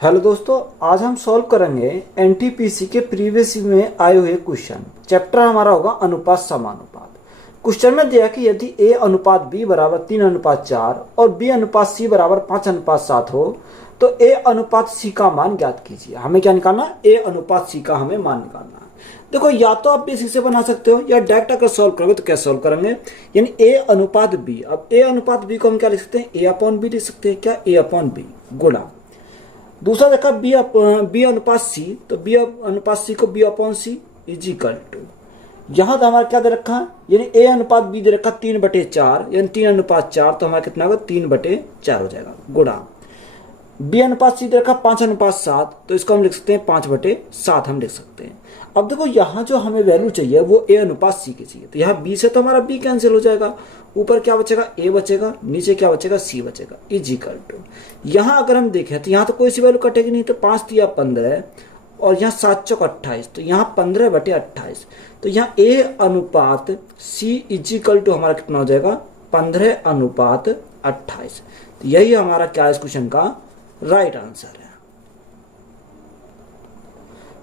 Hello दोस्तों, आज हम सॉल्व करेंगे एनटीपीसी के प्रीवियस में आए हुए क्वेश्चन। चैप्टर हमारा होगा अनुपात समानुपात। क्वेश्चन में दिया कि यदि ए अनुपात बी बराबर 3:4 और बी अनुपात सी बराबर 5:7 हो तो ए अनुपात सी का मान ज्ञात कीजिए। हमें क्या निकालना? ए अनुपात सी का हमें मान निकालना है। देखो, या तो आप बेसिक से बना सकते हो या डायरेक्ट अगर सॉल्व करोगे तो कैसे सॉल्व करेंगे, यानी ए अनुपात बी। अब ए अनुपात बी को हम क्या लिख सकते हैं? ए अपॉन बी लिख सकते हैं। क्या? ए अपॉन बी गुणा। दूसरा देखा बी अनुपात सी, तो बी अनुपात सी को B upon C is equal to, यहां तो हमारा क्या दे रखा है, यानी ए अनुपात बी दे रखा 3/4, यानी 3:4, तो हमारा कितना होगा? 3/4 हो जाएगा गुणा। बी अनुपात सी दे रखा 5:7, तो इसको हम लिख सकते हैं 5/7 हम लिख सकते हैं। अब देखो, यहाँ जो हमें वैल्यू चाहिए वो ए अनुपात सी की चाहिए, तो यहाँ बी से तो हमारा बी कैंसिल हो जाएगा, ऊपर क्या बचेगा? ए बचेगा, नीचे क्या बचेगा? सी बचेगा इज इक्वल टू। यहाँ अगर हम देखें तो यहाँ तो कोई सी वैल्यू कटेगी नहीं, तो 5 तिया 15 और यहाँ 7 चौक 28, तो यहाँ 15/28, तो यहाँ ए अनुपात सी इज इक्वल टू हमारा कितना हो जाएगा? 15:28। तो यही हमारा क्या है इस क्वेश्चन का राइट आंसर है।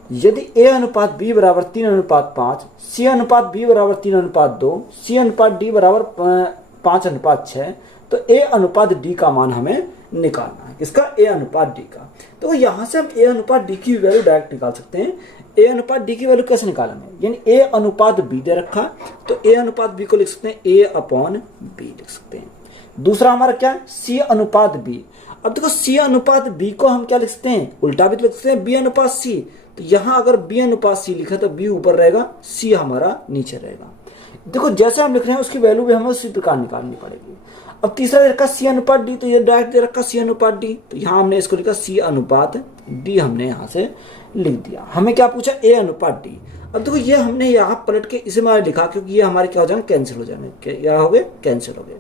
यदि ए अनुपात बी बराबर 3:5, सी अनुपात बी बराबर 3:2, सी अनुपात डी बराबर 5:6, तो ए अनुपात डी का मान हमें निकालना है। किसका? ए अनुपात डी का। तो यहां से हम ए अनुपात डी की वैल्यू डायरेक्ट निकाल सकते हैं। ए अनुपात डी की वैल्यू कैसे निकालेंगे? यानी ए अनुपात बी दे रखा, तो ए अनुपात बी को लिख सकते हैं ए अपॉन बी लिख सकते हैं। दूसरा हमारा क्या है? सी अनुपात बी। अब देखो, सी अनुपात बी को हम क्या लिख सकते हैं? उल्टा भी लिख सकते हैं, बी अनुपात सी। तो यहां अगर बी अनुपात सी लिखा तो बी ऊपर रहेगा, सी हमारा नीचे रहेगा। देखो, जैसे हम लिख रहे हैं उसकी वैल्यू भी हमें उसी प्रकार निकालनी पड़ेगी। अब तीसरा दे रखा सी अनुपात डी, तो ये डायरेक्ट दे रखा सी अनुपात डी, तो यहां हमने इसको लिखा सी अनुपात डी, हमने यहां से लिख दिया। हमें क्या पूछा? ए अनुपात डी। अब देखो, ये हमने यहाँ पलट के इसे हमारे लिखा, क्योंकि ये हमारे क्या हो जाएंगे? कैंसिल हो जाएंगे। क्या हो गए? कैंसिल हो गए।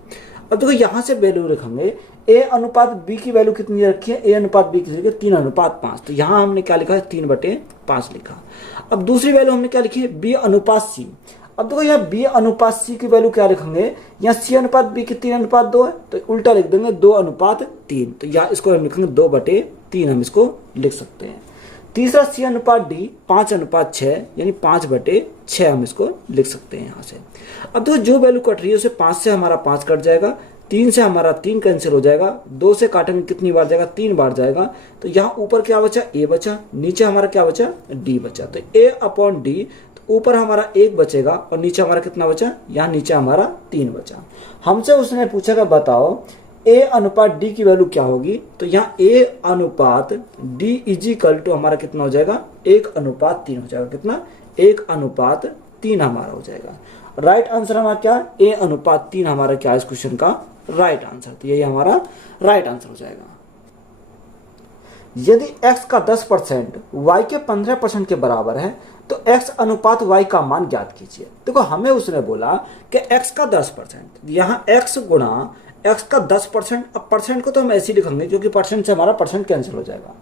अब देखो, यहां से वैल्यू लिखेंगे, ए अनुपात बी की वैल्यू कितनी रखी है? ए अनुपात बी की जगह 3:5, तो यहां हमने क्या लिखा है? 3/5 लिखा। अब दूसरी वैल्यू हमने क्या लिखी है? बी अनुपात सी। अब देखो, यहाँ बी अनुपात सी की वैल्यू क्या लिखेंगे? यहाँ सी अनुपात बी की 3:2 है, तो उल्टा लिख देंगे 2:3, तो यहाँ इसको हम लिखेंगे 2/3 हम इसको लिख सकते हैं। तीसरा सी अनुपात डी 5:6, यानी 5/6 हम इसको लिख सकते हैं यहाँ से। अब देखो, जो वैल्यू कट रही है उसे 5 से हमारा 5 कट जाएगा, 3 से हमारा 3 कैंसिल हो जाएगा, 2 से काटेंगे कितनी बार जाएगा? 3 बार जाएगा। तो यहाँ ऊपर क्या बचा? ए बचा, नीचे हमारा क्या बचा? डी बचा। तो ए अपॉन डी, तो ऊपर हमारा 1 बचेगा और नीचे हमारा कितना बचा? यहाँ नीचे हमारा 3 बचा। हमसे उसने पूछा कि बताओ ए अनुपात डी की वैल्यू क्या होगी? तो यहाँ ए अनुपात डी इज इक्वल टू हमारा कितना हो जाएगा? 1:3 हो जाएगा। कितना? 1:3 हमारा हो जाएगा। राइट आंसर हमारा क्या? ए अनुपात 3 हमारा क्या है इस क्वेश्चन का राइट आंसर। तो यही हमारा राइट आंसर हो जाएगा। यदि x का 10% y के 15% के बराबर है तो x अनुपात y का मान ज्ञात कीजिए। देखो, हमें उसने बोला कि x का 10%, यहाँ x गुणा x का 10%। अब परसेंट को तो हम ऐसे ही लिखेंगे क्योंकि परसेंट से हमारा परसेंट कैंसिल हो जाएगा।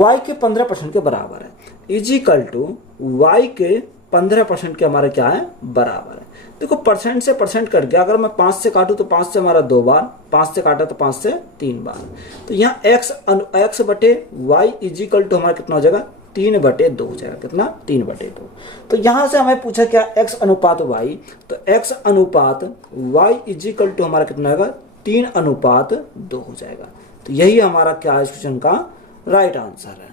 y के 15% के बराबर है इज इक्वल टू y के 15% के हमारे क्या है? बराबर है। देखो, परसेंट से परसेंट कट गया। अगर मैं 5 से काटूं तो 5 से हमारा 2 बार, 5 से काटा तो 5 से 3 बार। तो यहाँ x बटे y इज इक्वल टू हमारा कितना हो जाएगा? 3/2 हो जाएगा। कितना? 3/2। तो यहाँ से हमें पूछा क्या? x अनुपात y, तो x अनुपात y इज इक्वल टू हमारा कितना होगा? 3:2 हो जाएगा। तो यही हमारा क्या है इस क्वेश्चन का राइट आंसर है।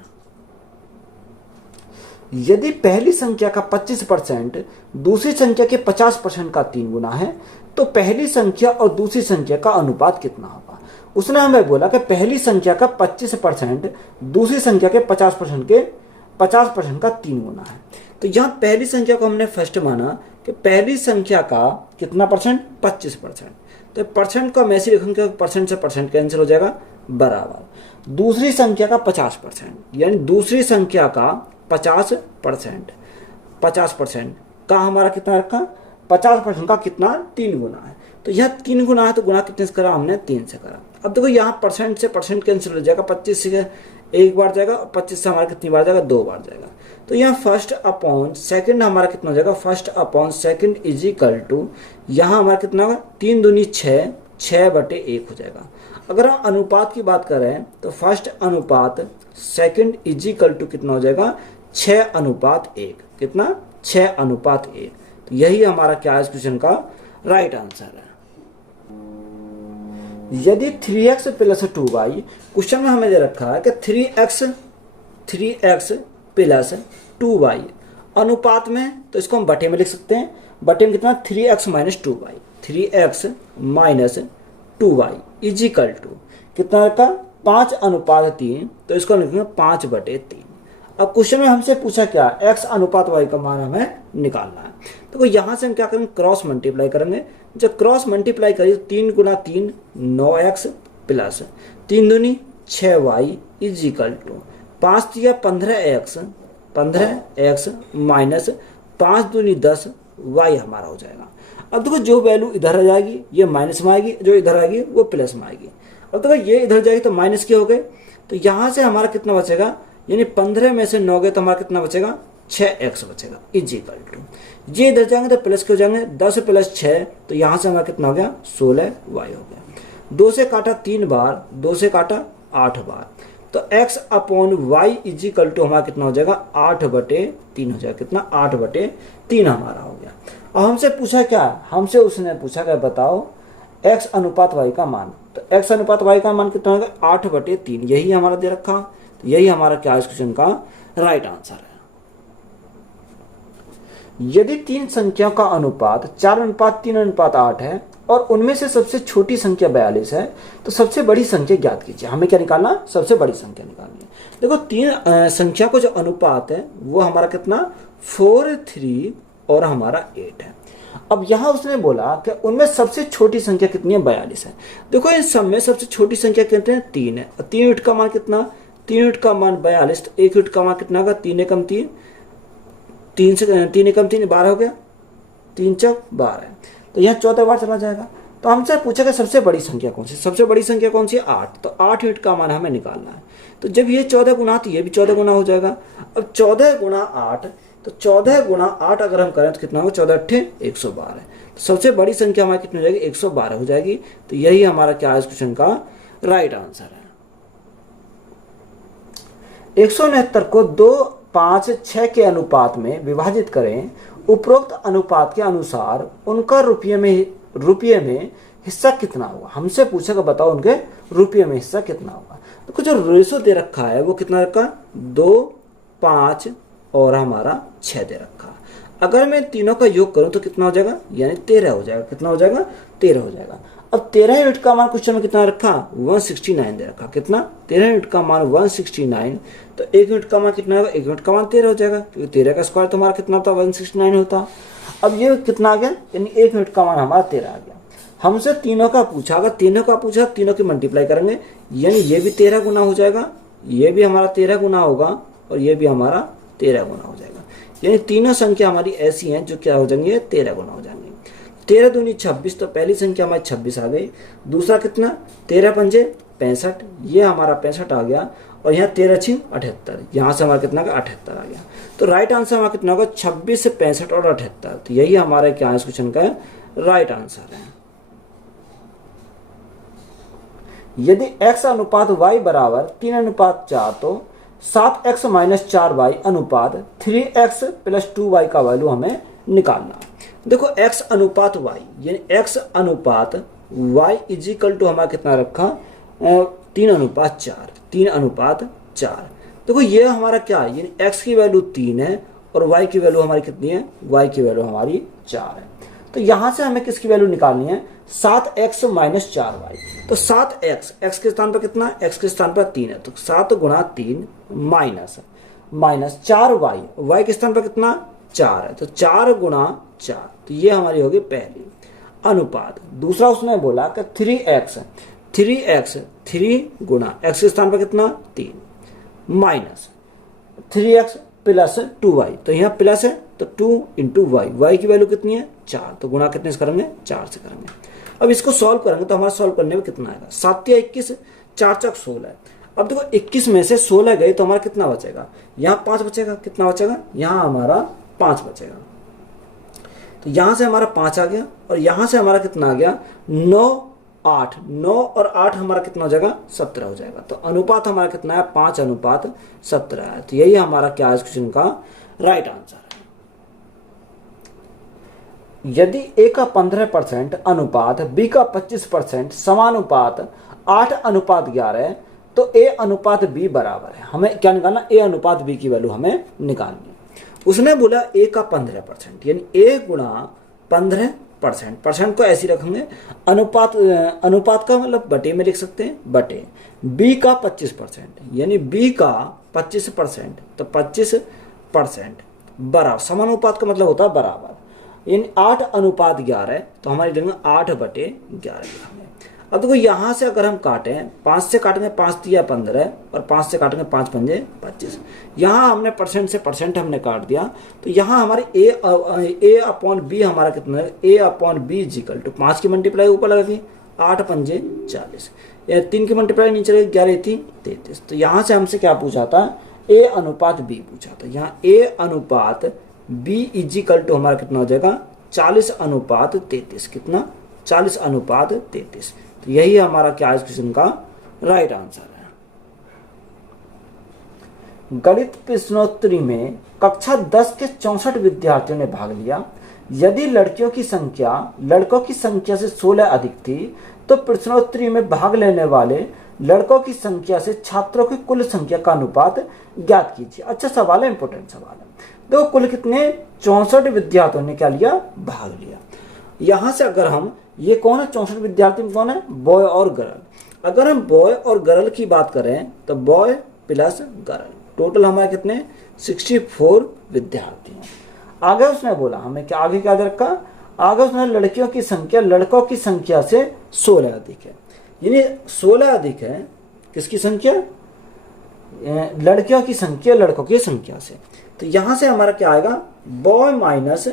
यदि पहली संख्या का 25% दूसरी संख्या के 50% का 3 गुना है तो पहली संख्या और दूसरी संख्या का अनुपात कितना होगा? उसने हमें बोला कि पहली संख्या का 25% दूसरी संख्या के 50% का 3 गुना है। तो यहाँ पहली संख्या को हमने फर्स्ट माना कि पहली संख्या का कितना परसेंट? 25%। तो परसेंट को हम ऐसे लिखेंगे, परसेंट से परसेंट कैंसिल हो जाएगा, बराबर। दूसरी संख्या का 50%, यानी दूसरी संख्या का 50% का हमारा कितना रखा? 50% का कितना? 3 गुना है। तो यह 3 गुना है, तो गुना कितने से करा? हमने 3 से करा। अब देखो, यहाँ परसेंट से परसेंट कैंसिल हो जाएगा, 25 से 1 बार जाएगा, 25 से हमारा कितनी बार जाएगा? 2 बार जाएगा। तो यहाँ फर्स्ट अपॉन सेकंड हमारा कितना हो जाएगा? First upon second is equal to, यहाँ हमारा कितना होगा? 3 दूनी 6, 6/1 हो जाएगा। अगर हम अनुपात की बात करें तो फर्स्ट अनुपात सेकंड इज इक्वल टू कितना हो जाएगा 6:1। कितना 6:1। तो यही हमारा क्या है इस क्वेश्चन का राइट आंसर है। यदि 3x प्लस 2y, क्वेश्चन में हमें दे रखा है कि 3x प्लस 2y अनुपात में, तो इसको हम बटे में लिख सकते हैं। बटे में कितना 3x minus 2y, 3x minus 2y is equal to कितना रखा 5:3। तो इसको लिखेंगे 5/3। अब क्वेश्चन में हमसे पूछा क्या x अनुपात y का मान हमें निकालना है। तो यहाँ से हम क्या करेंगे क्रॉस मल्टीप्लाई करेंगे। जब क्रॉस मल्टीप्लाई करिए 3 गुना 3 9x प्लस 3 दूनी 6y इज इक्वल टू 5 दिया 15x माइनस 5 दूनी 10 y हमारा हो जाएगा। अब देखो जो वैल्यू इधर आ जाएगी ये माइनस में आएगी, जो इधर आएगी वो प्लस में आएगी। अब देखो ये इधर जाएगी तो माइनस के हो गए, तो यहाँ से हमारा कितना बचेगा, यानी 15 में से 9 गए तो हमारा कितना बचेगा 6x बचेगा इज इक्वल टू, ये इधर जाएंगे तो प्लस के हो जाएंगे 10 प्लस 6, तो यहाँ से हमारा कितना हो गया 16y हो गया। 2 से काटा 3 बार, 2 से काटा 8 बार, तो x/y इज इक्वल टू हमारा कितना हो जाएगा 8/3 हो जाएगा। कितना 8/3 हमारा हो गया। अब हमसे पूछा क्या, हमसे उसने पूछा क्या बताओ x अनुपात y का मान। तो x अनुपात y का मान कितना होगा 8/3, यही हमारा दे रखा। तो यही हमारा क्या इस क्वेश्चन का राइट आंसर है। यदि 3 संख्याओं का अनुपात 4:3:8 है और उनमें से सबसे छोटी संख्या 42 है, तो सबसे बड़ी संख्या ज्ञात कीजिए। हमें क्या निकालना, सबसे बड़ी संख्या निकालनी है। देखो 3 संख्या को जो अनुपात है वो हमारा कितना 4, 3 और हमारा 8 है। अब यहाँ उसने बोला कि उनमें सबसे छोटी संख्या कितनी है 42 है। देखो इन सब में सबसे छोटी संख्या कितनी है 3 है, और 3 यूनिट का मान कितना, 3 यूनिट का मान 42, तो 1 यूनिट का मान कितना होगा 3 एकम 3, 3 से 3 एकम 3 12 हो गया, 3 चौक 12 है, तो यहाँ 14 बार चला जाएगा। तो हमसे पूछा कि सबसे बड़ी संख्या कौन सी, सबसे बड़ी संख्या कौन सी है 8, तो 8 यूनिट का मान हमें निकालना है। तो जब ये 14 गुना तो ये भी 14 गुना हो जाएगा। अब 14 गुना 8, तो 14 गुना 8 अगर हम करें तो कितना होगा 14 8 112 है। तो सबसे बड़ी संख्या हमारी कितनी हो जाएगी 112 हो जाएगी। तो यही हमारा क्या है इस क्वेश्चन का राइट आंसर है। 169 को 2, 5, 6 के अनुपात में विभाजित करें। उपरोक्त अनुपात के अनुसार उनका रुपये में हिस्सा कितना होगा। हमसे पूछेगा बताओ उनके रुपये में हिस्सा कितना होगा। तो कुछ जो रेशो दे रखा है वो कितना रखा 2, 5 और हमारा 6 दे रखा। अगर मैं तीनों का योग करूं तो कितना हो जाएगा, यानी 13 हो जाएगा। कितना हो जाएगा 13 हो जाएगा। अब 13 यूनिट का मान क्वेश्चन में कितना रखा 169 दे रखा। कितना 13 यूनिट का मान 169, तो 1 यूनिट का मान कितना होगा 1 यूनिट का मान 13 हो जाएगा, क्योंकि 13 का स्क्वायर तो हमारा कितना होता 169 होता। अब ये कितना आ गया, यानी 1 यूनिट का मान हमारा 13 आ गया। हमसे तीनों का पूछा, अगर तीनों का पूछा तीनों की मल्टीप्लाई करेंगे, यानी ये भी 13 गुना हो जाएगा, ये भी हमारा 13 गुना होगा और ये भी हमारा 13 गुना हो जाएगा। यानी तीनों संख्या हमारी ऐसी हैं जो क्या हो जाएंगे 13 गुना हो जाएंगे। 13 दूनी 26, तो पहली संख्या हमारी 26 आ गई। दूसरा कितना 13 पंजे 65, ये हमारा 65 आ गया। और यहाँ 13 6 78, यहाँ से हमारा कितना का 78 आ गया। तो राइट आंसर हमारा कितना होगा 26, 65 और 78। तो यही हमारा क्या इस क्वेश्चन का राइट आंसर है। यदि x अनुपात y बराबर 3:4, तो 7x माइनस 4y अनुपात 3x प्लस 2y का वैल्यू हमें निकालना। देखो x अनुपात y, यानी x अनुपात y इज इक्वल टू हमारा कितना रखा 3:4, 3:4। देखो ये हमारा क्या है, यानी x की वैल्यू 3 है और y की वैल्यू हमारी कितनी है, y की वैल्यू हमारी 4 है। तो यहाँ से हमें किसकी वैल्यू निकालनी है 7x माइनस 4y। तो 7x, x के स्थान पर कितना, x के स्थान पर 3 है, तो 7 गुणा 3 माइनस 4y, y के स्थान पर कितना 4 है, तो 4 गुणा 4। तो ये हमारी होगी पहली अनुपात। दूसरा उसने बोला कि 3 गुणा x के स्थान पर कितना 3 माइनस 3x प्लस 2y, तो यहाँ प्लस है तो 2 इंटू y की वैल्यू कितनी है 4, तो गुणा कितने से करेंगे 4 से करेंगे। अब इसको सॉल्व करेंगे तो हमारा सॉल्व करने में कितना आएगा 7 या 21, 4 चौक 16। अब देखो 21 में से 16 गए तो हमारा कितना बचेगा, यहाँ 5 बचेगा। कितना बचेगा, यहाँ हमारा 5 बचेगा। तो यहाँ से हमारा 5 आ गया और यहाँ से हमारा कितना आ गया 9 8, 9 और 8 हमारा कितना हो जाएगा 17 हो जाएगा। तो अनुपात हमारा कितना है 5:17 है। तो यही हमारा क्या है इस क्वेश्चन का राइट आंसर है। यदि ए का 15% अनुपात बी का 25% समानुपात 8:11 है तो ए अनुपात बी बराबर है। हमें क्या निकालना, ए अनुपात बी की वैल्यू हमें निकालनी है। उसने बोला ए का 15% यानी ए गुणा 15%, परसेंट को ऐसे रखेंगे, अनुपात का मतलब बटे में लिख सकते हैं, बटे बी का 25% यानी बी का 25%, तो 25% बराबर, समानुपात का मतलब होता है बराबर, यानी 8:11 तो हमारी लिखेंगे 8/11 लिखेंगे। अब देखो यहाँ से अगर हम काटें, 5 से काटेंगे 5 तिया 15 और 5 से काटेंगे 5 पंजे 25। यहाँ हमने परसेंट से परसेंट हमने काट दिया, तो यहाँ हमारे ए अपॉन बी हमारा कितना है, ए अपॉन बी इजिकल टू 5 की मल्टीप्लाई ऊपर लगेगी 8 पंजे 40, 3 की मल्टीप्लाई नीचे लगेगी 11 थी 33। तो यहाँ से हमसे क्या पूछा था, ए अनुपात बी पूछा था। यहाँ ए अनुपात बी इजिकल टू हमारा कितना हो जाएगा 40:33, कितना 40:33। तो यही हमारा क्या है इस क्वेश्चन का राइट आंसर है। गणित प्रश्नोत्तरी में कक्षा 10 के 64 विद्यार्थियों ने भाग लिया। यदि लड़कियों की संख्या लड़कों की संख्या से 16 अधिक थी तो प्रश्नोत्तरी में भाग लेने वाले लड़कों की संख्या से छात्रों की कुल संख्या का अनुपात ज्ञात कीजिए। अच्छा सवाल है, इंपोर्टेंट सवाल है। तो कुल कितने 64 विद्यार्थियों ने क्या लिया, भाग लिया। यहां से अगर हम, ये कौन है 64 विद्यार्थी में कौन है, बॉय और गर्ल। अगर हम बॉय और गर्ल की बात करें तो बॉय प्लस गर्ल, टोटल हमारे कितने 64 विद्यार्थी हैं। आगे उसने बोला हमें क्या, आगे क्या दे रखा, आगे उसने लड़कियों की संख्या लड़कों की संख्या से 16 अधिक है, यानी 16 अधिक है किसकी संख्या, लड़कियों की संख्या लड़कों की संख्या से। तो यहां से हमारा क्या आएगा, बॉय माइनस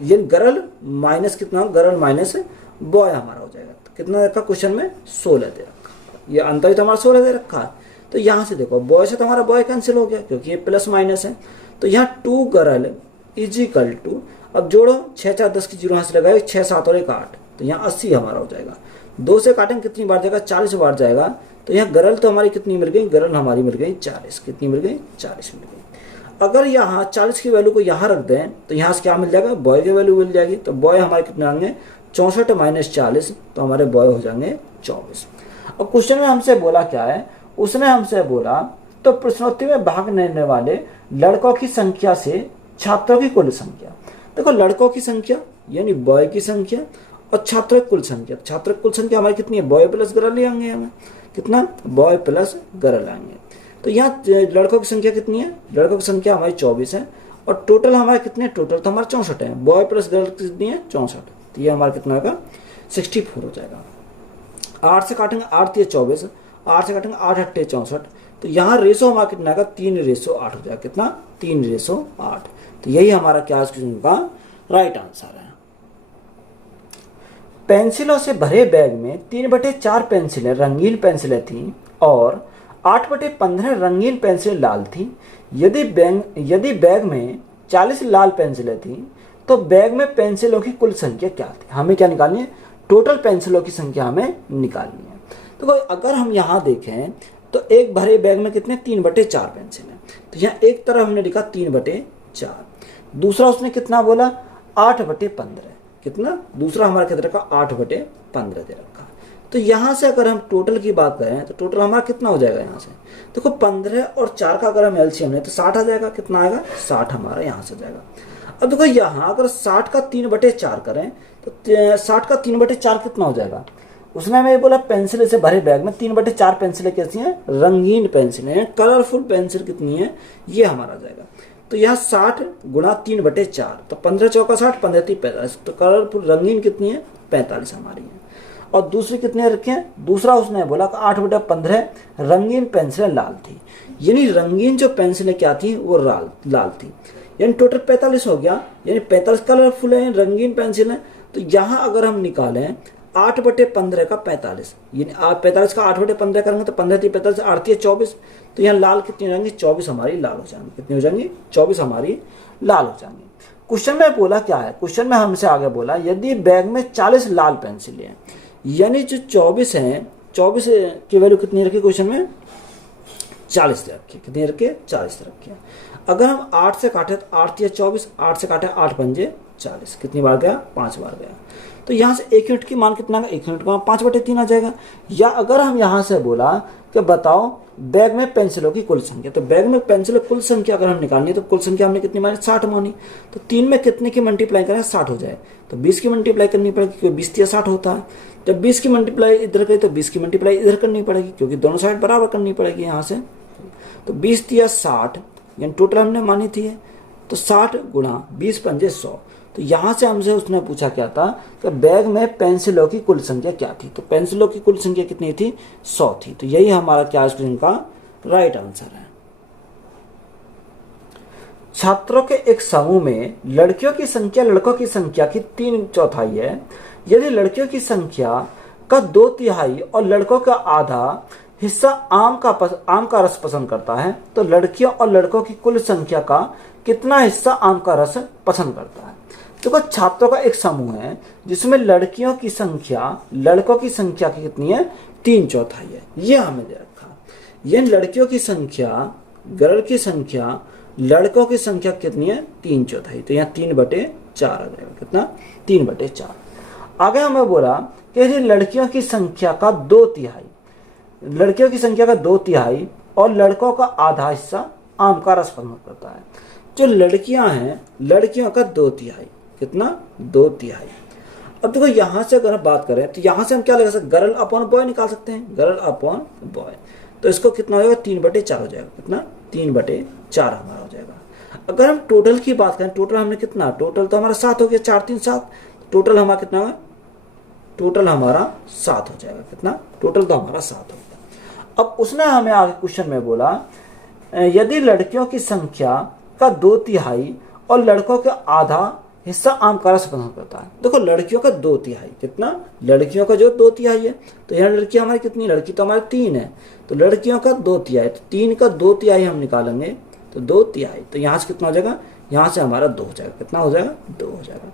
ये गर्ल माइनस कितना, गर्ल माइनस बॉय हमारा हो जाएगा। तो कितना रखा क्वेश्चन में 16 दे रखा, ये अंतर तो हमारा 16 दे रखा है। तो यहाँ से देखो बॉय से तो हमारा बॉय कैंसिल हो गया क्योंकि ये प्लस माइनस है। तो यहाँ 2 गर्ल इजिकल टू, अब जोड़ो 6 4 10 की 0 यहाँ से लगाए 6 7 और 1 8, तो यहाँ 80 हमारा हो जाएगा। 2 से काटेंगे कितनी बार जाएगा, 40 बार जाएगा। तो यहाँ गर्ल तो हमारी कितनी मिल गई, गर्ल हमारी मिल गई 40, कितनी मिल गई 40 मिल गई। अगर यहाँ 40 की वैल्यू को यहाँ रख दें तो यहाँ से क्या मिल जाएगा, बॉय की वैल्यू मिल जाएगी। तो बॉय हमारे कितने आएंगे 64 माइनस 40, तो हमारे बॉय हो जाएंगे 24। और क्वेश्चन में हमसे बोला क्या है, उसने हमसे बोला तो प्रश्नोत्तरी में भाग लेने वाले लड़कों की संख्या से छात्रों की कुल संख्या। देखो लड़कों की संख्या यानी बॉय की संख्या और छात्रों की कुल संख्या, छात्रों की कुल संख्या हमारी कितनी है, बॉय प्लस गर्ल ले आएंगे हमें, कितना बॉय प्लस गर्ल आएंगे। तो यहाँ लड़कों की संख्या कितनी है, लड़कों की संख्या हमारी 24 है और टोटल हमारे कितने, टोटल तो हमारे 64 है, बॉय प्लस गर्ल कितनी है 64, तो ये हमारा कितना होगा 64 हो जाएगा। 8 से काटेंगे 8 या 24, 8 से काटेंगे 8 8 64, तो यहाँ रेशो हमारा कितना आएगा 3:8 हो जाएगा, कितना 3:8। तो यही हमारा क्या क्वेश्चन का राइट आंसर है। पेंसिलों से भरे बैग में 3/4 पेंसिलें रंगीन पेंसिलें थीं और 8/15 रंगीन पेंसिलें लाल थी। यदि बैग में 40 लाल पेंसिलें थीं तो बैग में पेंसिलों की कुल संख्या क्या थी। हमें क्या निकालनी है, टोटल पेंसिलों की संख्या हमें निकालनी है। तो अगर हम यहाँ देखें तो एक भरे बैग में कितने 3/4 पेंसिल है, तो यहाँ एक तरफ हमने लिखा 3/4, दूसरा उसने कितना बोला 8/15, कितना दूसरा हमारा कितना रखा 8/15 दे रखा। तो यहाँ से अगर हम टोटल की बात करें तो टोटल हमारा कितना हो जाएगा, यहाँ से देखो 15 और 4 का अगर हम एलसीएम लें तो 60 आ जाएगा, कितना आएगा 60 हमारा यहाँ से जाएगा। अब देखो यहाँ अगर 60 का 3/4 करें तो 60 का 3/4 कितना हो जाएगा, उसने हमें बोला पेंसिल से भरे बैग में 3/4 पेंसिलें कैसी हैं, रंगीन पेंसिलें हैं, कलरफुल पेंसिल कितनी है ये हमारा जाएगा। तो यहाँ 60 गुणा 3/4, तो 15 चौका 60, 15 3 45, तो कलरफुल रंगीन कितनी है 45 हमारी है। और दूसरी कितने रखे हैं, दूसरा उसने बोला 8/15 रंगीन पेंसिलें लाल थी, यानी रंगीन जो पेंसिलें क्या थी वो लाल थी, यानी टोटल 45 हो गया, यानी 45 कलरफुल है रंगीन पेंसिल है। तो यहाँ अगर हम निकालें 8/15 का 45, यानी 45 का 8/15 करेंगे तो 15 3 45 8 24, तो यहाँ लाल कितनी हो जाएंगी 24 हमारी लाल हो जाएंगी, कितनी हो जाएंगी 24 हमारी लाल हो जाएंगी। क्वेश्चन में बोला क्या है, क्वेश्चन में हमसे आगे बोला यदि बैग में 40 लाल पेंसिलें हैं, यानी जो 24 है, 24 की वैल्यू कितनी रखी क्वेश्चन में, 40 रखी। कितनी रखी, 40 रखी। अगर हम 8 से काटे तो 8 या 24, 8 से काटे 8 पंजे 40, कितनी बार गया, 5 बार गया। तो यहाँ से 1 यूनिट की मान कितना है, 1 यूनिट का 5/3 आ जाएगा। या अगर हम यहाँ से बोला कि बताओ बैग में पेंसिलों की कुल संख्या, तो बैग में पेंसिलों की कुल संख्या अगर हम निकालनी है तो कुल संख्या हमने कितनी मानी, 60 मानी। तो 3 में कितने की मल्टीप्लाई करें, 60 हो जाए, तो 20 की मल्टीप्लाई करनी पड़ेगी क्योंकि 20 या 60 होता है। जब 20 की मल्टीप्लाई इधर करें तो 20 की मल्टीप्लाई इधर करनी पड़ेगी क्योंकि दोनों साइड बराबर करनी पड़ेगी यहाँ से। तो 20 या 60 यानी टोटल हमने मानी थी, तो 60 गुणा 20 पंजे 100। तो यहाँ से हमसे उसने पूछा क्या था कि बैग में पेंसिलों की कुल संख्या क्या थी, तो पेंसिलों की कुल संख्या कितनी थी, 100 थी। तो यही हमारा क्या इस प्रश्न का राइट आंसर है। छात्रों के एक समूह में लड़कियों की संख्या लड़कों की संख्या की 3/4 है। यदि लड़कियों की संख्या का 2/3 और लड़कों का आधा हिस्सा आम का रस पसंद करता है, तो लड़कियों और लड़कों की कुल संख्या का कितना हिस्सा आम का रस पसंद करता है। देखो छात्रों का एक समूह है जिसमें लड़कियों की संख्या लड़कों की संख्या की कितनी है, 3/4 है। ये हमें दे रखा। ये लड़कियों की संख्या गर्ल की संख्या लड़कों की संख्या कितनी है, 3/4। तो यहाँ 3/4 आ जाएगा, कितना, 3/4। आगे हमें बोला कि यदि लड़कियों की संख्या का 2/3, लड़कियों की संख्या का 2/3 और लड़कों का आधा हिस्सा आम का रस पसंद करता है। जो लड़कियां हैं लड़कियों का 2/3, कितना, 2/3। अब देखो यहाँ से अगर हम बात करें तो यहाँ से हम क्या लगा सकते, गर्ल अपॉन बॉय निकाल सकते हैं, गर्ल अपॉन बॉय। तो इसको कितना हो जाएगा, 3/4 हो जाएगा, कितना, 3/4 हमारा हो जाएगा। अगर हम टोटल की बात करें, टोटल हमने कितना, टोटल तो हमारा 7 हो गया, 4 3 7, टोटल हमारा कितना होगा, टोटल हमारा 7 हो जाएगा, कितना, टोटल तो हमारा 7 हो गया। अब उसने हमें आगे क्वेश्चन में बोला यदि लड़कियों की संख्या का 2/3 और लड़कों का आधा हिस्सा आम का रस पसंद करता है। देखो लड़कियों का 2/3, कितना, लड़कियों का जो 2/3 है, तो यहाँ लड़कियां हमारी कितनी, लड़की तो हमारी 3 है, तो लड़कियों का 2/3, तो 3 का 2/3 हम निकालेंगे तो 2/3, तो यहाँ से कितना हो जाएगा, यहाँ से हमारा 2 हो जाएगा, कितना हो जाएगा, 2 हो जाएगा।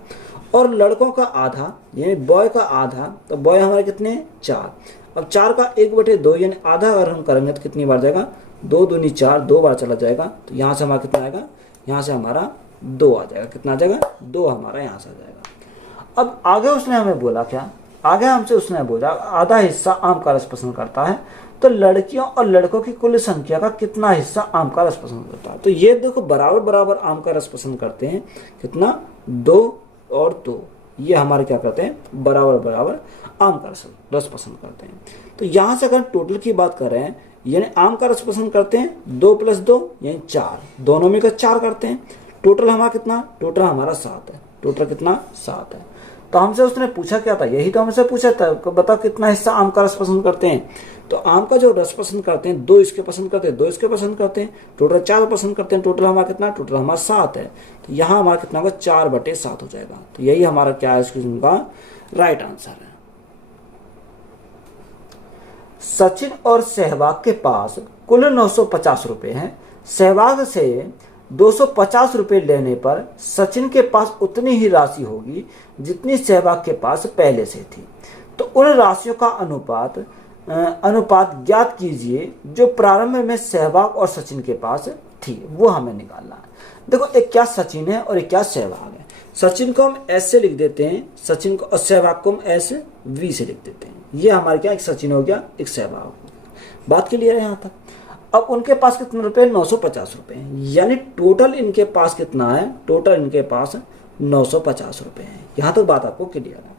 और लड़कों का आधा यानी बॉय का आधा, तो बॉय हमारे कितने, 4। अब 4 का 1/2 यानी आधा अगर हम करेंगे तो कितनी बार जाएगा, 2 दूनी 4, 2 बार चला जाएगा। तो यहाँ से हमारा कितना आएगा, यहाँ से हमारा 2 आ जाएगा, कितना आ जाएगा, 2 हमारा यहाँ से आ जाएगा। अब आगे उसने हमें बोला क्या, आगे हमसे उसने बोला आधा हिस्सा आम का रस पसंद करता है, तो लड़कियों और लड़कों की कुल संख्या का कितना हिस्सा आम का रस पसंद करता है। तो ये देखो बराबर बराबर आम का रस पसंद करते हैं, कितना, 2 और 2, ये हमारे क्या करते हैं, बराबर बराबर आम का रस पसंद करते हैं। तो यहाँ से अगर टोटल की बात कर रहे हैं यानी आम का रस पसंद करते हैं 2 + 2 यानी 4, दोनों में का 4 करते हैं। टोटल हमारा कितना, टोटल हमारा 7 है, टोटल कितना, 7 है। तो हमसे उसने पूछा क्या था, यही तो हमसे पूछा था, बताओ कितना हिस्सा आम का रस पसंद करते हैं। तो आम का जो रस पसंद करते हैं, 2 इसके पसंद करते हैं, 2 इसके पसंद करते हैं, टोटल 4 पसंद करते हैं, टोटल हमारा कितना, टोटल हमारा 7 है। तो यहाँ हमारा कितना होगा, 4/7 हो जाएगा। तो यही हमारा क्या है, इस क्वेश्चन का राइट आंसर है। सचिन और सहवाग के पास कुल 950 रुपए हैं। सहवाग से 250 रुपए लेने पर सचिन के पास उतनी ही राशि होगी जितनी सहवाग के पास पहले से थी। तो उन राशियों का अनुपात ज्ञात कीजिए जो प्रारंभ में सहवाग और सचिन के पास थी, वो हमें निकालना है। देखो एक क्या सचिन है और एक क्या सहवाग है। सचिन को हम एस से लिख देते हैं, सचिन को, और सहवाग को हम एस वी से लिख देते हैं। ये हमारे क्या, एक सचिन हो गया, एक सहवाग हो गया। बात क्लियर है यहाँ तक। अब उनके पास कितने रुपए, 950 रुपए, यानी टोटल इनके पास कितना है, टोटल इनके पास 950 रुपए है। यहाँ तक बात आपको क्लियर है।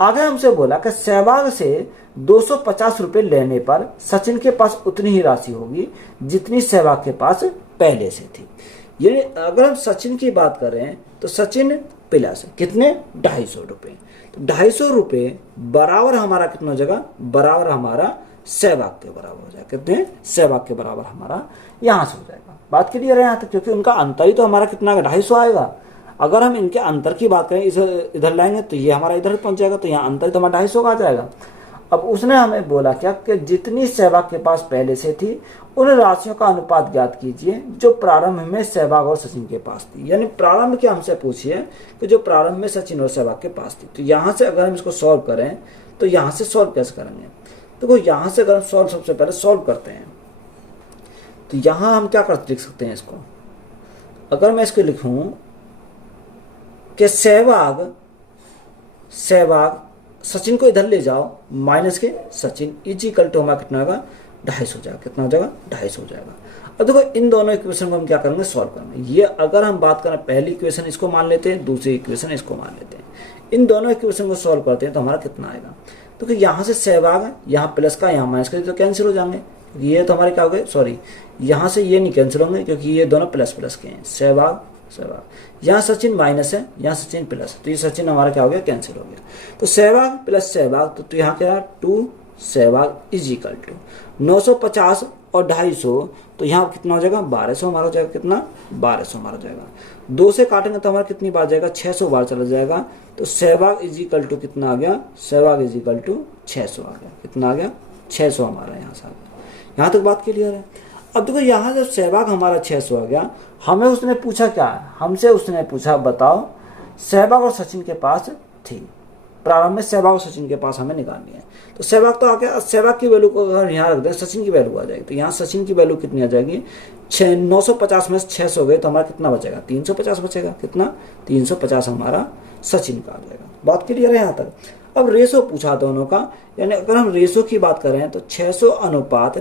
आगे हमसे बोला कि सहवाग से 250 रुपए लेने पर सचिन के पास उतनी ही राशि होगी जितनी सहवाग के पास पहले से थी। यानी अगर हम सचिन की बात कर रहे हैं तो सचिन प्लस कितने, 250 रुपए। तो 250 रुपए बराबर हमारा कितना हो जाएगा, बराबर हमारा सहवाग के बराबर हो जाएगा, कितने, सहवाग के बराबर हमारा यहाँ से हो जाएगा। बात क्लियर है यहाँ तक, क्योंकि उनका अंतर ही तो हमारा कितना 250 आएगा। अगर हम इनके अंतर की बात करें, इसे इधर लाएंगे तो ये हमारा इधर पहुंच जाएगा, तो यहाँ अंतर तो हमारा 250 का आ जाएगा। अब उसने हमें बोला क्या कि जितनी सहवाग के पास पहले से थी उन राशियों का अनुपात ज्ञात कीजिए जो प्रारंभ में सहवाग और सचिन के पास थी। यानी प्रारंभ के हमसे पूछिए कि जो प्रारंभ में सचिन और सहवाग के पास थी। तो यहाँ से अगर हम इसको सॉल्व करें तो यहाँ से सॉल्व कैसे करेंगे? देखो यहाँ से अगर हम सॉल्व सबसे पहले सॉल्व करते हैं तो यहाँ हम क्या कर लिख सकते हैं इसको, अगर मैं इसको लिखूं कि सहवाग सचिन को इधर ले जाओ माइनस के सचिन इजिकल टू हमारा कितना होगा 250 हो जाएगा। कितना हो जाएगा? 250 हो जाएगा। अब देखो इन दोनों इक्वेशन को हम क्या करेंगे? सॉल्व करेंगे। ये अगर हम बात करें पहली इक्वेशन इसको मान लेते हैं, दूसरी इक्वेशन इसको मान लेते हैं, इन दोनों इक्वेशन को सॉल्व करते हैं तो हमारा कितना आएगा? तो यहाँ से सहवाग है, यहाँ प्लस का यहाँ माइनस का तो कैंसिल हो जाएंगे, ये तो हमारे क्या हो गए, सॉरी यहाँ से ये नहीं कैंसिल होंगे क्योंकि ये दोनों प्लस प्लस के हैं। सहवाग यहाँ सचिन माइनस है, यहाँ सचिन प्लस, तो ये सचिन हमारा क्या हो गया? कैंसिल हो गया। तो सहवाग प्लस सहवाग तो यहाँ क्या है 2 सहवाग इज इक्वल टू 950 और 250, तो यहाँ कितना हो जाएगा? 1200 हमारा हो जाएगा। कितना? 1200 हमारा हो जाएगा। 2 से काटेंगे तो हमारा कितनी बार जाएगा? 600 बार चला जाएगा। तो सहवाग इज इक्वल टू कितना आ गया? सहवाग इज इक्वल टू 600 आ गया। कितना आ गया? 600 हमारा यहाँ से आ गया। यहाँ तक बात क्लियर है। अब देखो यहाँ जब सहवाग हमारा 600 आ गया, हमें उसने पूछा क्या है? हमसे उसने पूछा बताओ सहवाग और सचिन के पास थी, प्रारंभ में सहवाग और सचिन के पास हमें निकालनी है। तो सहवाग तो आ गया, सहवाग की वैल्यू को अगर यहाँ रख दें सचिन की वैल्यू आ जाएगी। तो यहाँ सचिन की वैल्यू कितनी आ जाएगी? 950 में से 600 गए तो हमारा कितना बचेगा? 350 बचेगा। कितना? 350 हमारा सचिन का आ जाएगा। बात क्लियर है यहाँ तक? अब रेशो पूछा दोनों का, यानी अगर हम रेशो की बात करें तो 600 अनुपात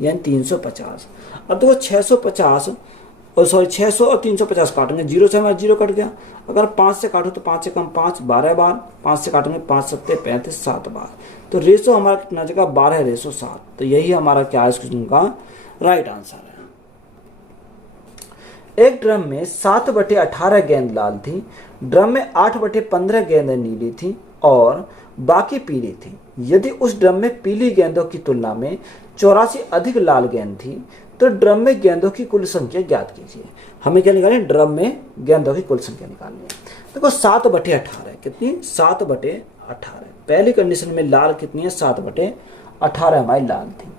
यानी 350। अब देखो 650 और 600 और 350 काटेंगे, 0 से हमारा 0 कट गया। अगर 5 से काटो तो 5 से कम 5 12 बार, 5 से काटेंगे 5 7 35 7 बार, तो रेशो हमारा कितना जगह 12 रेशो 7। तो यही हमारा क्या है इस क्वेश्चन का राइट आंसर है। एक ड्रम में 7/18 गेंद लाल थी, ड्रम में 8/15 गेंद नीली थी और बाकी पीली थी। यदि उस ड्रम में पीली गेंदों की तुलना में 84 अधिक लाल गेंद थी तो ड्रम में गेंदों की कुल संख्या ज्ञात कीजिए। हमें क्या निकालनी है? ड्रम में गेंदों की कुल संख्या निकालनी है। देखो 7/18 कितनी? 7/18। पहली कंडीशन में लाल कितनी है? 7/18 हमारी लाल थी।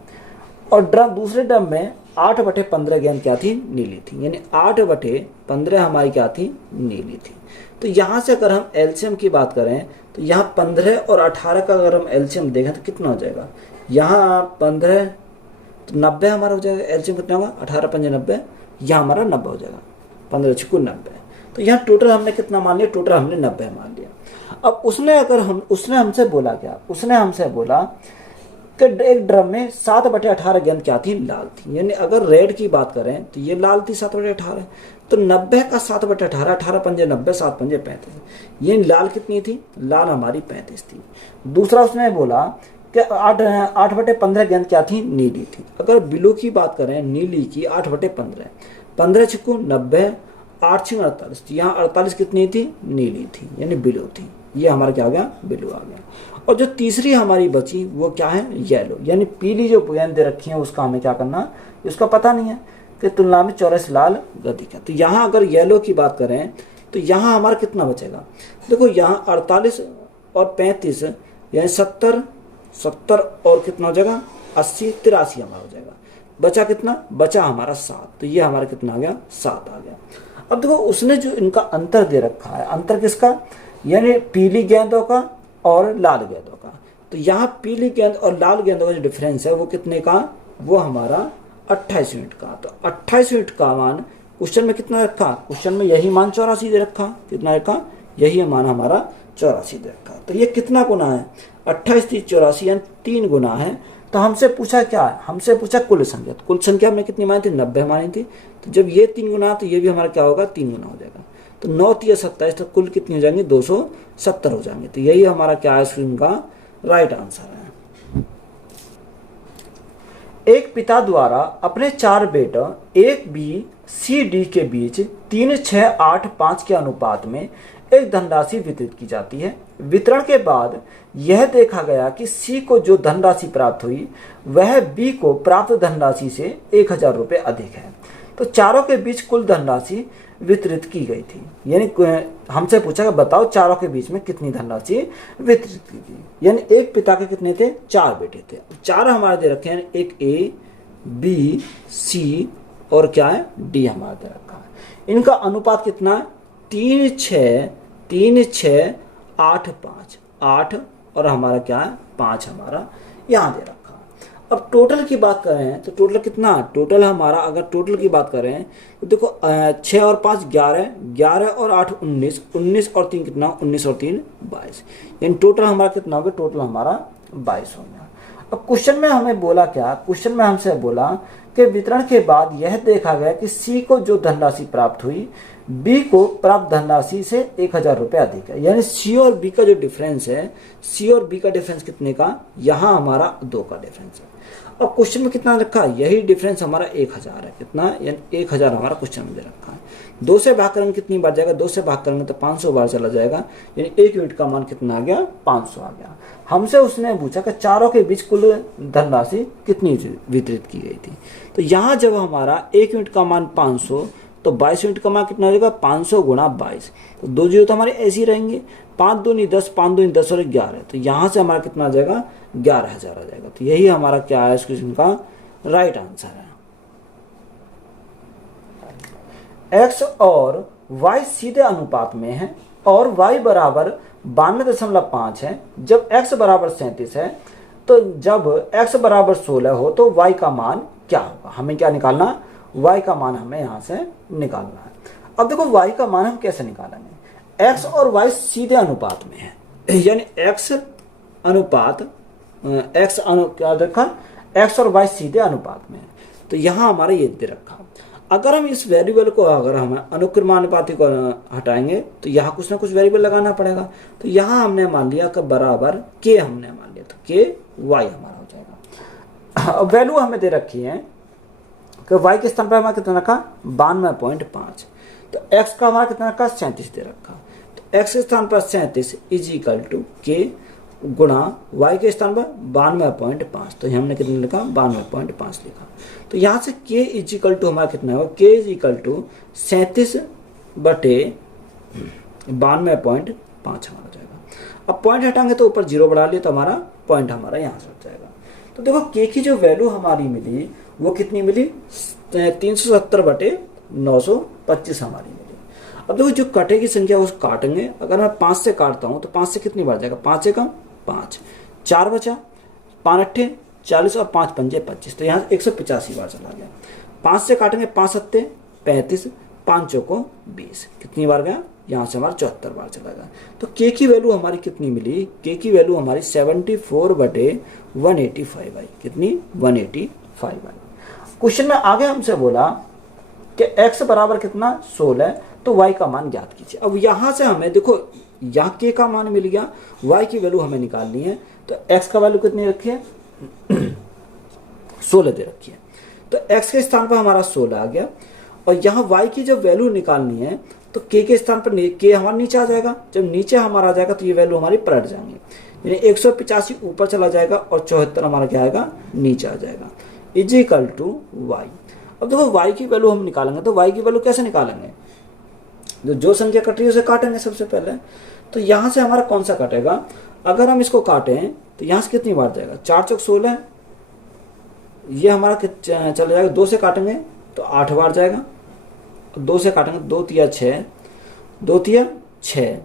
और ड्रम दूसरे ड्रम में 8/15 गेंद क्या थी? नीली थी, यानी 8/15 हमारी क्या थी? नीली थी। तो यहाँ से अगर हम एलसीएम की बात करें तो यहाँ 15 और 18 का अगर हम एलसीएम देखें तो कितना हो जाएगा? यहाँ 15 तो 90 हमारा हो जाएगा। एलसीएम कितना होगा? 18 × 5 90, यहाँ हमारा 90 हो जाएगा। 15 × 6 90। तो यहाँ टोटल हमने कितना मान लिया? टोटल हमने 90 मान लिया। अब उसने हमसे बोला क्या? उसने हमसे बोला कि एक ड्रम में 7/18 गेंद क्या थी? लाल थी। यानी अगर रेड की बात करें तो ये लाल थी 7/18, तो 90 का 7/18, 18 × 5 90, 7 × 5 35। ये लाल कितनी थी? लाल हमारी 35 थी। दूसरा उसने बोला कि 8/15 गेंद क्या थी? नीली थी। अगर ब्लू की बात करें नीली की 8/15, 15 × 6 90, 8 × 6 48, यहाँ 48 कितनी थी? नीली थी, यानी ब्लू थी। ये हमारा क्या आ गया? ब्लू आ गया। और जो तीसरी हमारी बची वो क्या है? येलो, यानी पीली जो गेंद दे रखी है उसका हमें क्या करना? उसका पता नहीं है कि तुलना में 84 लाल अधिक है। तो यहाँ अगर येलो की बात करें तो यहाँ हमारा कितना बचेगा? देखो यहाँ 48 और 35 यानी 70 और कितना हो जाएगा? 80 83 हमारा हो जाएगा। बचा कितना? बचा हमारा 7। तो ये हमारा कितना आ गया? 7 आ गया। अब देखो उसने जो इनका अंतर दे रखा है, अंतर किसका? यानी पीली गेंदों का और लाल गेंदों का। तो यहाँ पीली गेंद और लाल गेंदों का जो डिफरेंस है वो कितने का? वो हमारा 28 यूनिट का। तो 28 यूनिट का मान क्वेश्चन में कितना रखा? क्वेश्चन में यही मान 84 दे रखा। कितना रखा? यही मान हमारा 84 दे रखा। तो ये कितना गुना है? 28 × 84 यानी 3 गुना है। तो हमसे पूछा क्या है? हमसे पूछा कुल संख्या। तो कुल संख्या हमने कितनी मानी थी? 90 मानी थी। तो जब ये 3 गुना तो ये भी हमारा क्या होगा? 3 गुना हो जाएगा। तो 9 × 27, तो कुल कितनी हो जाएंगे? 270 हो जाएंगे। तो यही हमारा क्या है स्क्रीन का राइट आंसर है। एक पिता द्वारा अपने 4 बेटा ABCD के बीच 3 6 8 5 के अनुपात में एक धनराशि वितरित की जाती है। वितरण के बाद यह देखा गया कि C को जो धनराशि प्राप्त हुई वह B को प्राप्त धनराशि से 1000 रुपये अधिक है। तो चारों के बीच कुल धनराशि वितरित की गई थी। यानी हमसे पूछा कि बताओ चारों के बीच में कितनी धनराशि वितरित की थी। यानी एक पिता के कितने थे? 4 बेटे थे। 4 हमारे दे रखे हैं, एक A B C और क्या है? D हमारा दे रखा है। इनका अनुपात कितना है? 3 6 8 5 8 और हमारा क्या है 5 हमारा यहाँ दे रखा। अब टोटल की बात कर रहे हैं तो टोटल कितना, टोटल हमारा अगर टोटल की बात कर रहे हैं तो देखो 6 और 5 11, 11 और 8 19, 19 और 3 कितना, 19 और 3 22, यानी टोटल हमारा कितना हो गया, टोटल हमारा 22 हो गया। अब क्वेश्चन में हमें बोला क्या, क्वेश्चन में हमसे बोला कि वितरण के बाद यह देखा गया कि सी को जो धनराशि प्राप्त हुई बी को प्राप्त धनराशि से 1000 रुपये अधिक है, यानी सी और बी का जो डिफरेंस है, सी और बी का डिफरेंस कितने का, यहाँ हमारा 2 का डिफरेंस है। अब क्वेश्चन में कितना रखा, यही डिफरेंस हमारा 1000 है, कितना, यानी 1000 हमारा क्वेश्चन में दे रखा है। 2 से भाग करेंगे कितनी बार जाएगा, 2 से भाग करेंगे तो 500 बार चला जाएगा, यानी 1 यूनिट का मान कितना आ गया, 500 आ गया। हमसे उसने पूछा कि चारों के बीच कुल धनराशि कितनी वितरित की गई थी। तो यहाँ जब हमारा 1 यूनिट का मान 500 तो 22 यूनिट का मान कितना हो जाएगा, 500 गुणा 22, तो 2 जीरो तो हमारे ऐसे ही रहेंगे, 5 दूनी 10, 5 दूनी 10 और 11, तो यहाँ से हमारा कितना आ जाएगा, 11,000 आ जाएगा। तो यही हमारा क्या है इस क्वेश्चन का राइट आंसर है। x और y सीधे अनुपात में है और y बराबर 92.5 है। जब x बराबर 37 है तो जब x बराबर 16 हो तो y का मान क्या होगा, हमें क्या निकालना, y का मान हमें यहाँ से निकालना है। अब देखो y का मान हम कैसे निकालेंगे, x और y सीधे अनुपात में है, यानी x अनुपात क्या देखा, x और y सीधे अनुपात में है, तो यहाँ हमारा ये दे रखा। अगर हम इस वेरिएबल को, अगर हम अनुक्रमानुपाती को हटाएंगे तो यहाँ कुछ ना कुछ वेरिएबल लगाना पड़ेगा। तो यहाँ हमने मान लिया कि बराबर k हमने मान लिया, तो k y हमारा हो जाएगा। अब वैल्यू हमें दे रखी है कि y के स्थान पर हमारा कितना रखा, 92.5, तो x का हमारा कितना रखा, 37 दे रखा, तो x के स्थान पर 37 इज इक्वल टू k गुणा y के स्थान पर 92.5, तो हमने कितना लिखा, 92.5 लिखा। तो यहाँ से k इज इक्वल टू हमारा कितना होगा, k इज इक्वल टू 37 बटे 92.5 हमारा जाएगा। अब पॉइंट हटाएंगे तो ऊपर 0 बढ़ा लिया तो हमारा पॉइंट हमारा यहाँ से हट जाएगा। तो देखो k की जो वैल्यू हमारी मिली वो कितनी मिली, 370 बटे 925 हमारी मिली। अब देखो जो कटे की संख्या उसको काटेंगे, अगर मैं 5 से काटता हूँ तो 5 से कितनी बार जाएगा, 5 से कम 5, 4 बचा, 5 अट्ठे 40 और 5 पंजे 25, तो यहाँ 185 बार चला गया। 5 से काटेंगे 5 सत्ते 35, 5 चौको 20, कितनी बार गया, यहाँ से हमारा 74 बार चला गया। तो के की वैल्यू हमारी कितनी मिली, के की वैल्यू हमारी 74 बटे 185 आई, कितनी 185 आई। क्वेश्चन में आगे हमसे बोला कि x बराबर कितना 16, तो y का मान ज्ञात कीजिए। अब यहाँ से हमें देखो यहाँ k का मान मिल गया, y की वैल्यू हमें निकालनी है, तो x का वैल्यू कितनी रखी है 16 दे रखी है, तो x के स्थान पर हमारा 16 आ गया। और यहाँ y की जब वैल्यू निकालनी है तो k के स्थान पर k हमारा नीचे आ जाएगा, जब नीचे हमारा आ जाएगा तो ये वैल्यू हमारी पलट जाएंगी, यानी 185 ऊपर चला जाएगा और 74 हमारा क्या आएगा, नीचे आ जाएगा, इज इक्वल टू y। अब देखो y की वैल्यू हम निकालेंगे, तो y की वैल्यू कैसे निकालेंगे, जो संख्या कट रही है उसे काटेंगे सबसे पहले। तो यहाँ से हमारा कौन सा कटेगा, अगर हम इसको काटें तो यहाँ से कितनी बार जाएगा, 4 चौक 16, ये हमारा चला जाएगा, 2 से काटेंगे तो 8 बार जाएगा, 2 से काटेंगे 2 तिया 6, 2 तिया 6,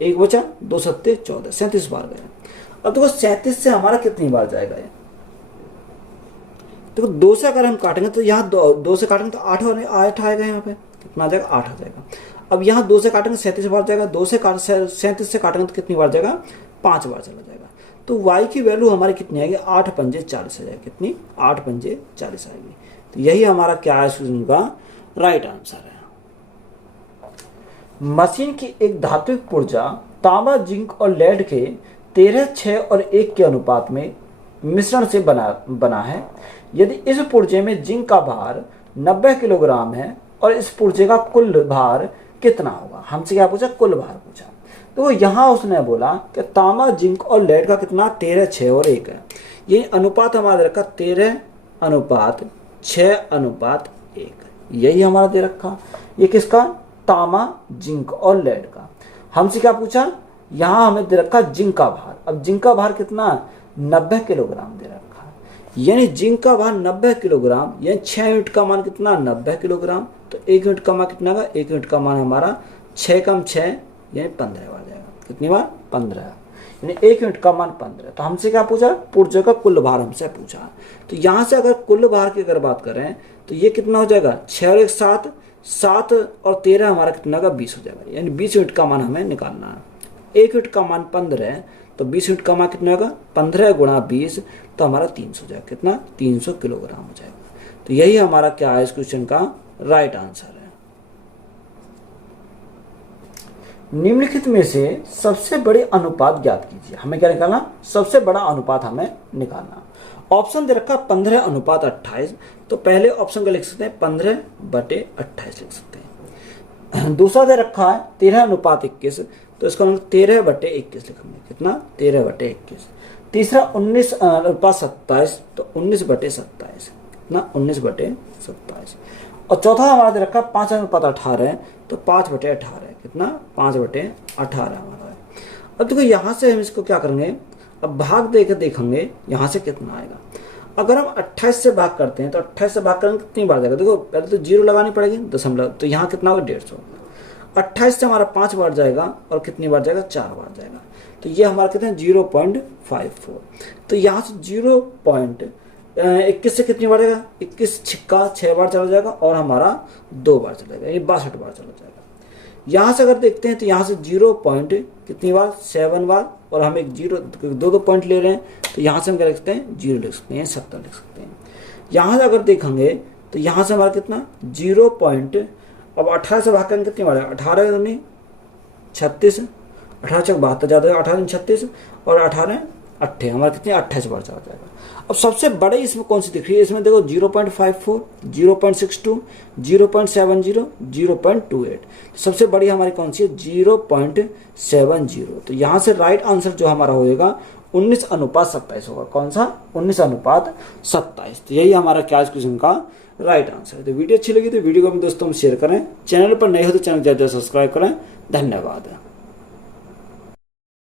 1 बचा 2 सत्ते 14, 37 बार गए। अब देखो 37 से हमारा कितनी बार जाएगा, ये देखो 2 से अगर हम काटेंगे तो यहाँ 2 से काटेंगे तो 8 आएगा, यहाँ पे कितना आ जाएगा, 8 आ जाएगा। अब यहाँ 2 से काटेंगे 37 बार जाएगा, 2 से 37 से काटेंगे तो कितनी बार जाएगा, 5 बार चला जाएगा। तो y की वैल्यू हमारी कितनी आएगी, 8 पंजे 40 आ जाएगी, कितनी 8 पंजे 40 आएगी। तो यही हमारा क्या है क्वेश्चन का राइट आंसर है। मशीन की एक धात्विक पुर्जा तांबा, जिंक और लेड के 13, 6 और 1 के अनुपात में मिश्रण से बना है। यदि इस पुर्जे में जिंक का भार 90 किलोग्राम है और इस पुर्जे का कुल भार कितना होगा, हमसे क्या पूछा, कुल भार पूछा। तो यहाँ उसने बोला कि तांबा, जिंक और लेड का कितना 13, 6 और 1 है। ये अनुपात हमारा रखा 13 अनुपात 6 अनुपात 1, यही हमारा दे रखा। ये किसका, तांबा, जिंक और लेड का। हमसे क्या पूछा, यहाँ हमें दे रखा जिंक का भार। अब जिंक का भार कितना, 90 किलोग्राम दे रखा, यानी जिंक का भार 90 किलोग्राम, यानी 6 यूनिट का मान कितना 90 किलोग्राम, तो 1 यूनिट का मान कितना का, 1 यूनिट का मान हमारा 6 कम 6 यानी 15 बार जाएगा, कितनी बार 15। यानी 1 यूनिट का मान 15। तो हमसे क्या पूछा, पुर्जे का कुल भार हमसे पूछा। तो यहाँ से अगर कुल भार की अगर बात करें तो ये कितना हो जाएगा, 6 और 1 7, 7 और 13 हमारा कितना होगा, 20 हो जाएगा। यानी 20 यूनिट का मान हमें निकालना है। 1 यूनिट का मान 15 है तो 20 यूनिट का मान कितना होगा, 15 गुणा 20, तो हमारा 300 हो जाएगा। कितना, 300 किलोग्राम हो जाएगा। तो यही हमारा क्या है, इस क्वेश्चन का राइट आंसर है। निम्नलिखित में से सबसे बड़े अनुपात ज्ञात कीजिए। हमें क्या निकालना, सबसे बड़ा अनुपात हमें निकालना। ऑप्शन दे रखा 15:28। तो पहले ऑप्शन का लिख सकते हैं 15/28 लिख सकते हैं। दूसरा दे रखा है 13:21। तो इसका मतलब 13/21 लिखेंगे। कितना, 13/21। तीसरा 19:27। तो 19/27। कितना, 19/27। और चौथा हमारा दे रखा 5:18। तो 5/18। कितना, 5/18 हमारा है। अब देखो यहाँ से हम इसको क्या करेंगे, अब भाग देकर देखेंगे यहाँ से कितना आएगा। अगर हम 28 से भाग करते हैं तो 28 से भाग करेंगे कितनी बार जाएगा, देखो पहले तो 0 लगानी पड़ेगी, दशमलव। तो यहाँ कितना होगा, 150 होगा। 28 से हमारा 5 बार जाएगा और कितनी बार जाएगा, 4 बार जाएगा। तो ये हमारा कितने, 0.54। तो यहाँ से 0.21 से कितनी बार जाएगा, 21 छिक्का 6 बार चला जाएगा और हमारा 2 बार चला जाएगा, ये 62 बार चला जाएगा। यहाँ से अगर देखते हैं तो यहाँ से 0 पॉइंट कितनी बार, 7 बार, और हम एक 2 पॉइंट ले रहे हैं। तो यहाँ से हम क्या लिख सकते हैं, 0 लिख सकते हैं, 70 लिख सकते हैं। यहाँ से अगर देखेंगे तो यहाँ से हमारा कितना, 0 पॉइंट, अब 18 से भाग करेंगे कितनी बार है, 18 दूनी 36, 18 चौक 72 ज़्यादा, 18 36 और 18 8 हमारा कितने, 28 बार चला जाएगा। अब सबसे बड़े इसमें कौन सी दिख रही है, इसमें देखो 0.54, 0.62, 0.70, 0.28। सबसे बड़ी हमारी कौन सी है, 0.70। तो यहाँ से राइट आंसर जो हमारा होएगा 19:27 होगा। कौन सा, 19:27। तो यही हमारा क्या इस क्वेश्चन का राइट आंसर है। तो वीडियो अच्छी लगी तो वीडियो को अपने दोस्तों में शेयर करें। चैनल पर नए हो तो चैनल ज़्यादा सब्सक्राइब करें। धन्यवाद।